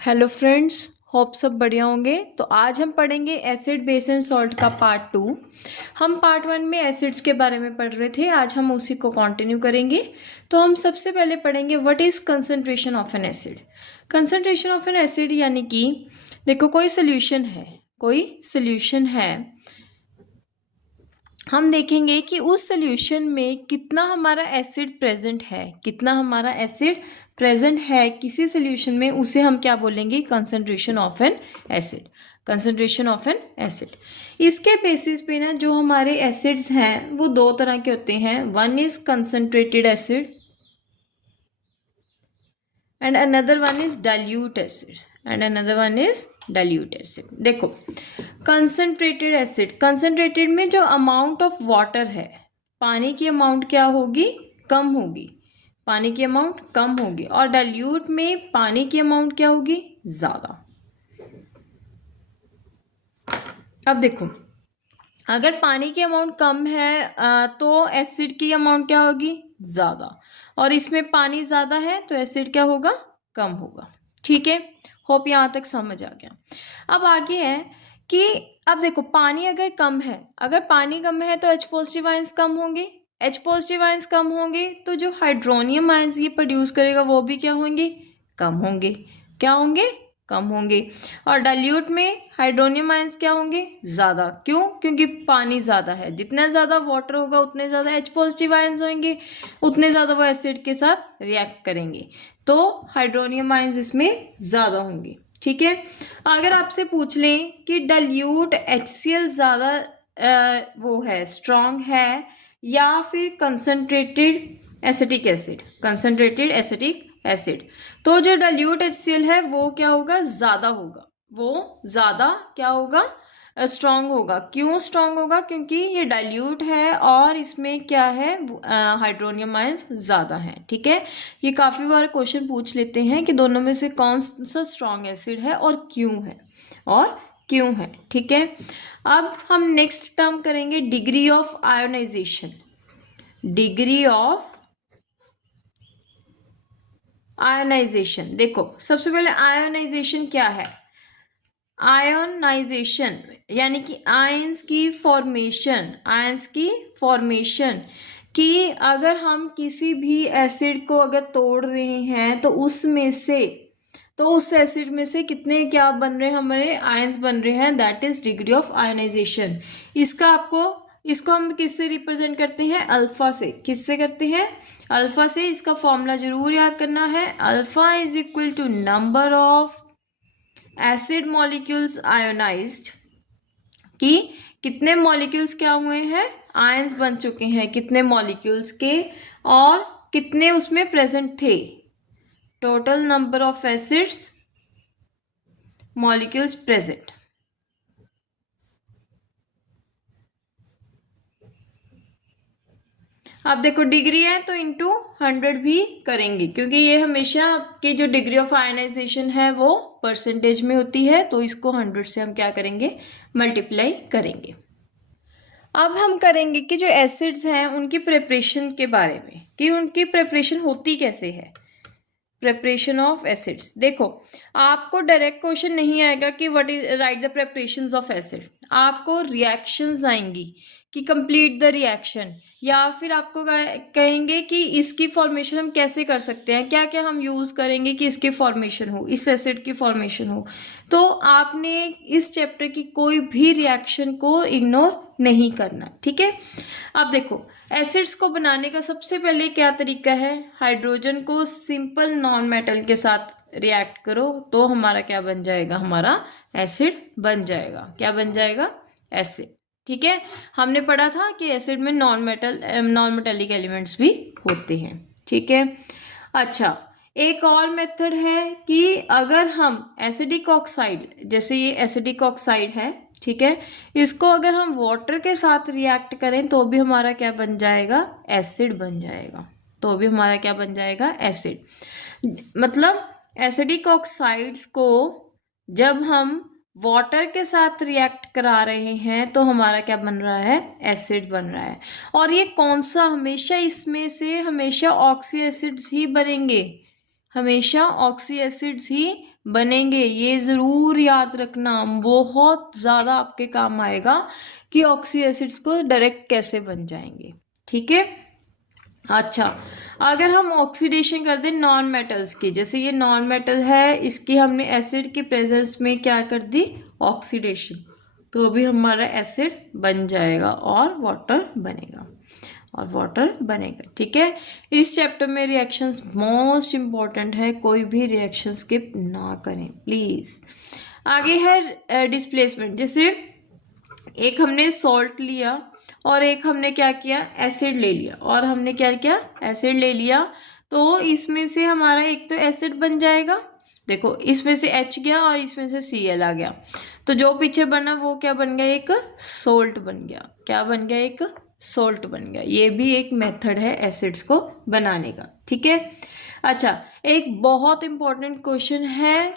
Hello friends, hope सब बढ़िया होंगे। तो आज हम पढ़ेंगे एसिड बेस एंड सॉल्ट का पार्ट 2। हम पार्ट 1 में एसिड्स के बारे में पढ़ रहे थे, आज हम उसी को कंटिन्यू करेंगे। तो हम सबसे पहले पढ़ेंगे what is concentration of N acid. Concentration of N acid यानी कि देखो कोई सोल्यूशन है, हम देखेंगे कि उस सोल्यूशन में कितना हमारा एसिड प्रेजेंट है, किसी सोल्यूशन में, उसे हम क्या बोलेंगे, कंसंट्रेशन ऑफ एन एसिड। इसके बेसिस पे ना जो हमारे एसिड्स हैं वो दो तरह के होते हैं। One is concentrated acid and another one is dilute acid. देखो कंसंट्रेटेड में जो अमाउंट ऑफ वाटर है, पानी की अमाउंट क्या होगी, कम होगी। और डाइल्यूट में पानी की अमाउंट क्या होगी, ज़्यादा। अब देखो अगर पानी की अमाउंट कम है तो एसिड की अमाउंट क्या होगी, ज़्यादा। और इसमें पानी ज़्यादा है तो एसिड क्या होगा, कम होगा। ठीक है, होप यहाँ तक समझ आ गया। अब आगे है कि अब देखो पानी अगर पानी कम है तो H पॉजिटिव आयंस कम होंगे। तो जो हाइड्रोनियम आयंस ये प्रोड्यूस करेगा वो भी क्या होंगे, कम होंगे। और डाइल्यूट में हाइड्रोनियम आयंस क्या होंगे, ज़्यादा। क्यों? क्योंकि पानी ज़्यादा है। जितना ज़्यादा वाटर होगा उतने ज़्यादा H पॉजिटिव आयंस होंगे, उतने ज़्यादा वो एसिड के साथ रिएक्ट करेंगे, तो हाइड्रोनियम आयंस इसमें ज़्यादा होंगे। ठीक है, अगर आपसे पूछ लें कि डाइल्यूट HCl ज़्यादा स्ट्रॉन्ग है या फिर कंसंट्रेटेड एसिटिक एसिड, तो जो डाइल्यूट HCl है वो क्या होगा, स्ट्रॉन्ग होगा। क्यों स्ट्रॉन्ग होगा? क्योंकि ये डाइल्यूट है और इसमें क्या है, हाइड्रोनियम आयंस ज़्यादा है। ठीक है, ये काफ़ी बार क्वेश्चन पूछ लेते हैं कि दोनों में से कौन सा स्ट्रॉन्ग एसिड है और क्यों है। ठीक है, अब हम नेक्स्ट टर्म करेंगे डिग्री ऑफ आयोनाइजेशन। देखो सबसे पहले आयोनाइजेशन क्या है। आयोनाइजेशन यानी कि आयंस की फॉर्मेशन कि अगर हम किसी भी एसिड को अगर तोड़ रहे हैं तो उस एसिड में से कितने क्या बन रहे हैं, हमारे आयंस बन रहे हैं, that is degree of ionization. इसको हम किससे रिप्रेजेंट करते हैं, अल्फा से। किससे करते हैं, अल्फा से। इसका फॉर्मूला जरूर याद करना है, alpha is equal to number of acid molecules ionized, कि कितने मॉलिक्यूल्स क्या हुए हैं, आयंस बन चुके हैं, कितने मॉलिक्यूल्स के और कितने उसमें प्रेजेंट थे, total number of acids molecules present. अब देखो डिग्री है तो इंटू 100 भी करेंगे, क्योंकि ये हमेशा की जो डिग्री ऑफ आयनाइजेशन है वो परसेंटेज में होती है, तो इसको 100 से हम क्या करेंगे, मल्टीप्लाई करेंगे। अब हम करेंगे कि जो एसिड्स हैं उनकी प्रिपरेशन के बारे में, कि उनकी प्रिपरेशन होती कैसे है। प्रिपरेशन ऑफ एसिड्स, देखो आपको डायरेक्ट क्वेश्चन नहीं आएगा कि what is right the preparations of acid. आपको रिएक्शंस आएंगी कि कंप्लीट द रिएक्शन, या फिर आपको कहेंगे कि इसकी फॉर्मेशन हम कैसे कर सकते हैं, क्या क्या हम यूज़ करेंगे कि इसकी फॉर्मेशन हो, इस एसिड की फॉर्मेशन हो। तो आपने इस चैप्टर की कोई भी रिएक्शन को इग्नोर नहीं करना। ठीक है, अब देखो एसिड्स को बनाने का सबसे पहले क्या तरीका है, हाइड्रोजन को सिंपल नॉन मेटल के साथ रिएक्ट करो तो हमारा क्या बन जाएगा, हमारा एसिड बन जाएगा। क्या बन जाएगा, एसिड। ठीक है, हमने पढ़ा था कि एसिड में नॉन मेटेलिक एलिमेंट्स भी होते हैं। ठीक है, अच्छा एक और मेथड है कि अगर हम एसिडिक ऑक्साइड, जैसे ये एसिडिक ऑक्साइड है, ठीक है, इसको अगर हम वाटर के साथ रिएक्ट करें तो भी हमारा क्या बन जाएगा, एसिड बन जाएगा। मतलब एसिडिक ऑक्साइड्स को जब हम वाटर के साथ रिएक्ट करा रहे हैं तो हमारा क्या बन रहा है, एसिड बन रहा है। और ये कौन सा, हमेशा इसमें से हमेशा ऑक्सी एसिड्स ही बनेंगे, बनेंगे। ये ज़रूर याद रखना, बहुत ज़्यादा आपके काम आएगा कि ऑक्सी एसिड्स को डायरेक्ट कैसे बन जाएंगे। ठीक है। अच्छा, अगर हम ऑक्सीडेशन कर दें नॉन मेटल्स की, जैसे ये नॉन मेटल है, इसकी हमने एसिड की प्रेजेंस में क्या कर दी, ऑक्सीडेशन, तो भी हमारा एसिड बन जाएगा और वाटर बनेगा, और वाटर बनेगा। ठीक है। इस चैप्टर में रिएक्शंस मोस्ट इम्पॉर्टेंट है, कोई भी रिएक्शन स्किप ना करें प्लीज़। आगे है डिस्प्लेसमेंट। जैसे एक हमने सॉल्ट लिया और एक हमने क्या किया, एसिड ले लिया, और हमने क्या किया, एसिड ले लिया, तो इसमें से हमारा एक तो एसिड बन जाएगा, देखो इसमें से H गया और इसमें से Cl आ गया, तो जो पीछे बना वो क्या बन गया, एक सोल्ट बन गया। क्या बन गया, एक सोल्ट बन गया। ये भी एक मेथड है एसिड्स को बनाने का। ठीक है। अच्छा, एक बहुत इंपॉर्टेंट क्वेश्चन है,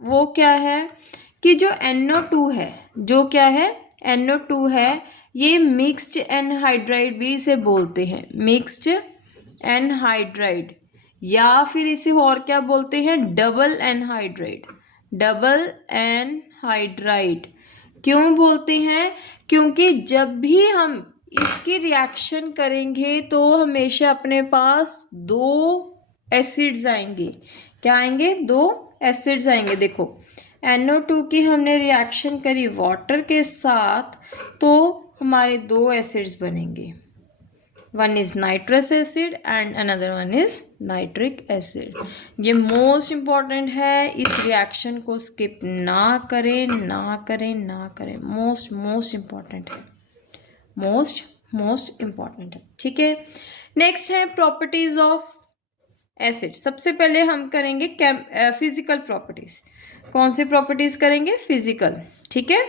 वो क्या है कि जो NO2 है, जो क्या है, NO2 है, ये मिक्स्ड एनहाइड्राइड भी इसे बोलते हैं, मिक्स्ड एनहाइड्राइड, या फिर इसे और क्या बोलते हैं, डबल एनहाइड्राइड। डबल एनहाइड्राइड क्यों बोलते हैं, क्योंकि जब भी हम इसकी रिएक्शन करेंगे तो हमेशा अपने पास दो एसिड्स आएंगे। क्या आएंगे, दो एसिड्स आएंगे। देखो NO2 की हमने रिएक्शन करी वाटर के साथ, तो हमारे दो एसिड्स बनेंगे, one is nitrous acid and another one is nitric acid. ये मोस्ट इम्पॉर्टेंट है, इस रिएक्शन को स्किप ना करें, ना करें, ना करें, मोस्ट इम्पॉर्टेंट है, मोस्ट इम्पॉर्टेंट है। ठीक है। नेक्स्ट है प्रॉपर्टीज ऑफ एसिड। सबसे पहले हम करेंगे फिजिकल प्रॉपर्टीज। कौन सी प्रॉपर्टीज करेंगे, फिजिकल। ठीक है,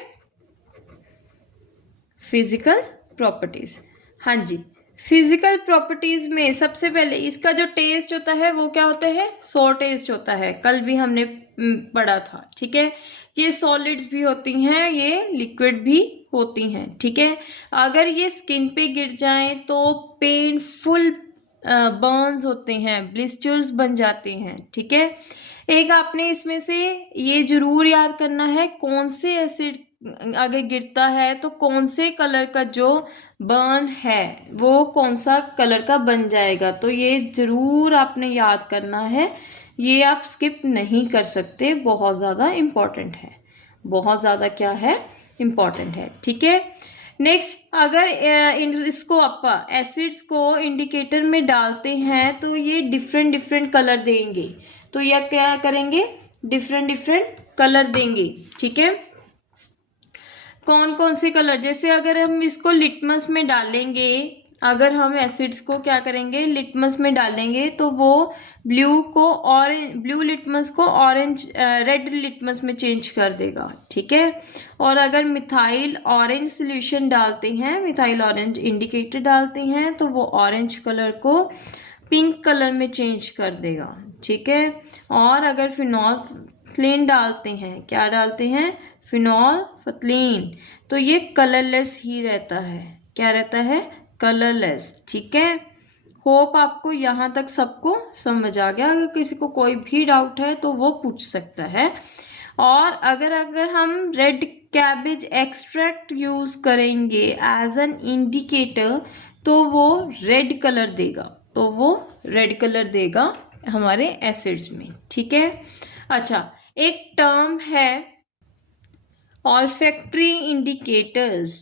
फिजिकल प्रॉपर्टीज। हाँ जी, फिजिकल प्रॉपर्टीज में सबसे पहले इसका जो टेस्ट होता है वो क्या होता है, सो टेस्ट होता है, कल भी हमने पढ़ा था। ठीक है, ये सॉलिड्स भी होती हैं, ये लिक्विड भी होती हैं। ठीक है, अगर ये स्किन पे गिर जाएं तो पेनफुल बर्न्स होते हैं, ब्लिस्टर्स बन जाते हैं। ठीक है, एक आपने इसमें से ये जरूर याद करना है, कौन से एसिड अगर गिरता है तो कौन से कलर का जो बर्न है वो कौन सा कलर का बन जाएगा, तो ये जरूर आपने याद करना है, ये आप स्किप नहीं कर सकते, बहुत ज़्यादा इम्पॉर्टेंट है, बहुत ज़्यादा क्या है, इम्पॉर्टेंट है। ठीक है। नेक्स्ट, अगर इसको आप एसिड्स को इंडिकेटर में डालते हैं तो ये डिफरेंट कलर देंगे, तो यह क्या करेंगे, डिफरेंट कलर देंगे। ठीक है, कौन कौन से कलर, जैसे अगर हम इसको लिटमस में डालेंगे, अगर हम एसिड्स को क्या करेंगे, लिटमस में डालेंगे, तो वो ब्लू लिटमस को ऑरेंज रेड लिटमस में चेंज कर देगा। ठीक है, और अगर मिथाइल ऑरेंज सोल्यूशन डालते हैं, मिथाइल ऑरेंज इंडिकेटर डालते हैं, तो वो ऑरेंज कलर को पिंक कलर में चेंज कर देगा। ठीक है, और अगर फिनोल्फथलीन डालते हैं, क्या डालते हैं, फिनोल्फथलीन, तो ये कलरलेस ही रहता है। क्या रहता है, कलरलेस। ठीक है, होप आपको यहाँ तक सबको समझ आ गया। अगर किसी को कोई भी डाउट है तो वो पूछ सकता है। और अगर हम रेड कैबेज एक्सट्रैक्ट यूज करेंगे एज एन इंडिकेटर, तो वो रेड कलर देगा, तो वो रेड कलर देगा हमारे एसिड्स में। ठीक है। अच्छा, एक टर्म है ऑल्फैक्टरी इंडिकेटर्स।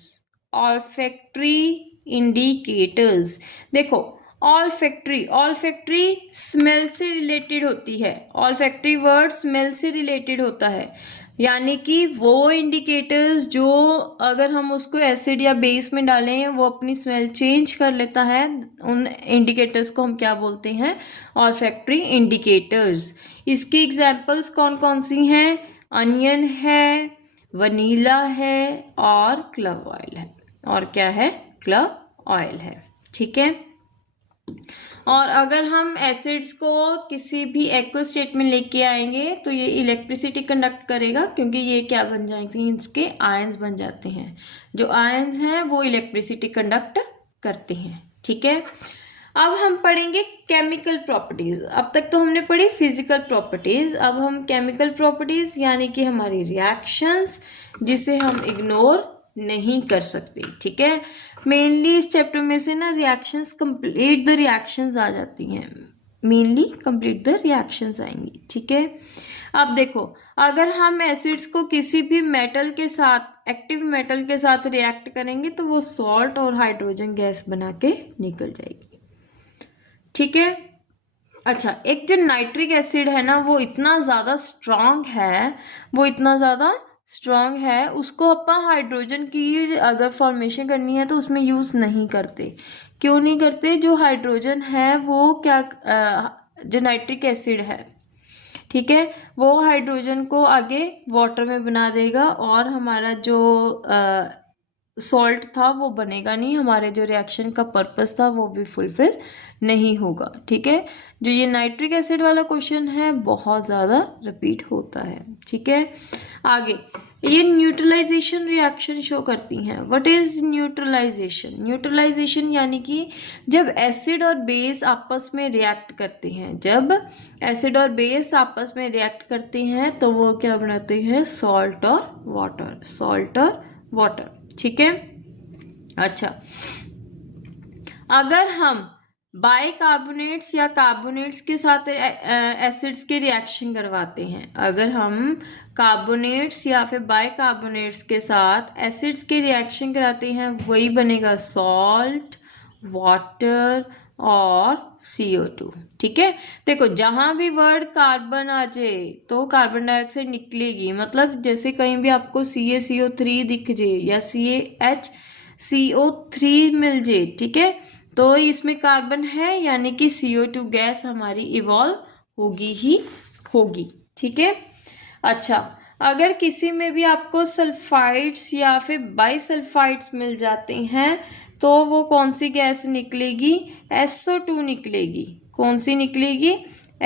ऑल्फैक्टरी इंडिकेटर्स, देखो ऑल्फैक्टरी स्मेल से रिलेटेड होती है, ऑल्फैक्टरी वर्ड स्मेल से रिलेटेड होता है, यानी कि वो इंडिकेटर्स जो अगर हम उसको एसिड या बेस में डालें वो अपनी स्मेल चेंज कर लेता है, उन इंडिकेटर्स को हम क्या बोलते हैं, ऑल्फैक्टरी इंडिकेटर्स। इसकी एग्जांपल्स कौन कौन सी हैं, अनियन है, वनीला है, और क्लव ऑयल है, और क्या है, क्लव ऑयल है। ठीक है, और अगर हम एसिड्स को किसी भी एक्वस स्टेट में लेके आएंगे तो ये इलेक्ट्रिसिटी कंडक्ट करेगा, क्योंकि ये क्या बन जाएंगे, इसके आयंस बन जाते हैं, जो आयंस हैं वो इलेक्ट्रिसिटी कंडक्ट करते हैं। ठीक है, अब हम पढ़ेंगे केमिकल प्रॉपर्टीज। अब तक तो हमने पढ़ी फिजिकल प्रॉपर्टीज, अब हम केमिकल प्रॉपर्टीज यानी कि हमारी रिएक्शंस जिसे हम इग्नोर नहीं कर सकते। ठीक है, मेनली इस चैप्टर में से ना रिएक्शंस, कंप्लीट द रिएक्शंस आ जाती हैं, मेनली कंप्लीट द रिएक्शंस आएंगी। ठीक है, अब देखो, अगर हम एसिड्स को किसी भी मेटल के साथ, एक्टिव मेटल के साथ रिएक्ट करेंगे तो वो सॉल्ट और हाइड्रोजन गैस बना के निकल जाएगी। ठीक है, अच्छा, एक जो नाइट्रिक एसिड है ना वो इतना ज़्यादा स्ट्रांग है, वो इतना ज़्यादा स्ट्रांग है, उसको अपन हाइड्रोजन की अगर फॉर्मेशन करनी है तो उसमें यूज़ नहीं करते। क्यों नहीं करते? जो हाइड्रोजन है वो क्या, जो नाइट्रिक एसिड है, ठीक है, वो हाइड्रोजन को आगे वाटर में बना देगा और हमारा जो सॉल्ट था वो बनेगा नहीं, हमारे जो रिएक्शन का पर्पस था वो भी फुलफिल नहीं होगा। ठीक है, जो ये नाइट्रिक एसिड वाला क्वेश्चन है बहुत ज़्यादा रिपीट होता है। ठीक है, आगे ये न्यूट्रलाइजेशन रिएक्शन शो करती हैं। What is neutralisation? न्यूट्रलाइजेशन यानी कि जब एसिड और बेस आपस में रिएक्ट करते हैं, जब एसिड और बेस आपस में रिएक्ट करते हैं तो वो क्या बनाते हैं? सॉल्ट और वाटर, सॉल्ट और वाटर। ठीक है, अच्छा, अगर हम बाइकार्बोनेट्स या कार्बोनेट्स के साथ एसिड्स के रिएक्शन करवाते हैं, अगर हम कार्बोनेट्स या फिर बाइकार्बोनेट्स के साथ एसिड्स के रिएक्शन कराते हैं, वही बनेगा सॉल्ट, वाटर और CO2। ठीक है, देखो जहाँ भी वर्ड कार्बन आ जाए तो कार्बन डाइऑक्साइड निकलेगी, मतलब जैसे कहीं भी आपको CaCO3 दिख जाए या CaHCO3 मिल जाए, ठीक है, तो इसमें कार्बन है यानी कि CO2 गैस हमारी इवॉल्व होगी ही होगी। ठीक है, अच्छा, अगर किसी में भी आपको सल्फाइड्स या फिर बाइसल्फाइड्स मिल जाते हैं तो वो कौन सी गैस निकलेगी? SO2 निकलेगी। कौन सी निकलेगी?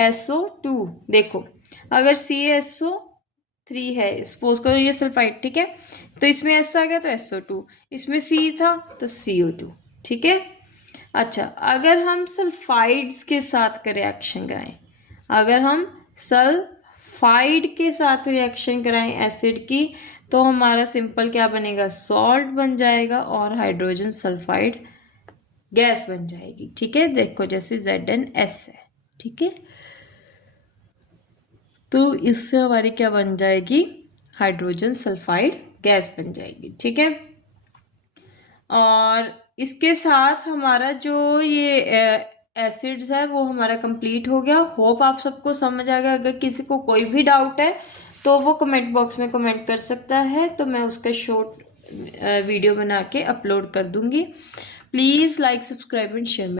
SO2। देखो, अगर CaSO3 है, सपोज करो ये सल्फाइड, ठीक है, तो इसमें S आ गया तो SO2, इसमें C था तो CO2। ठीक है, अच्छा, अगर हम सल्फाइड्स के साथ का रिएक्शन कराएं, अगर हम सल्फाइड के साथ रिएक्शन कराएं एसिड की, तो हमारा सिंपल क्या बनेगा? सॉल्ट बन जाएगा और हाइड्रोजन सल्फाइड गैस बन जाएगी। ठीक है, देखो जैसे ZnS है, ठीक है, तो इससे हमारी क्या बन जाएगी? हाइड्रोजन सल्फाइड गैस बन जाएगी। ठीक है, और इसके साथ हमारा जो ये एसिड्स है वो हमारा कंप्लीट हो गया। होप आप सबको समझ आ गया। अगर किसी को कोई भी डाउट है तो वो कमेंट बॉक्स में कमेंट कर सकता है, तो मैं उसका शॉर्ट वीडियो बना के अपलोड कर दूंगी। Please like, subscribe and share.